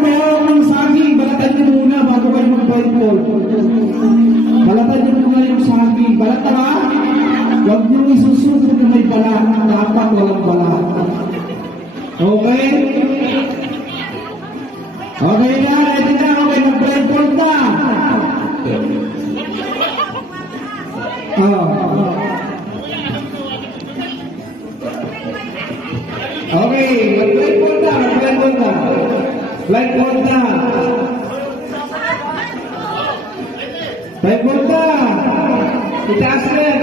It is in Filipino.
may hawak ng saging, balatan niyo muna bago kayo mag-blindfold. Balatan niyo muna yung saging. Balata ba? Huwag niyo isusunod na may balat. Dapat walang balat. Okay? Okay na, ready na. Okay, mag-blindfold na. Okay, mag-blindfold na. Mag-blindfold na. Blindfold na. Blindfold na. Itaas na yan.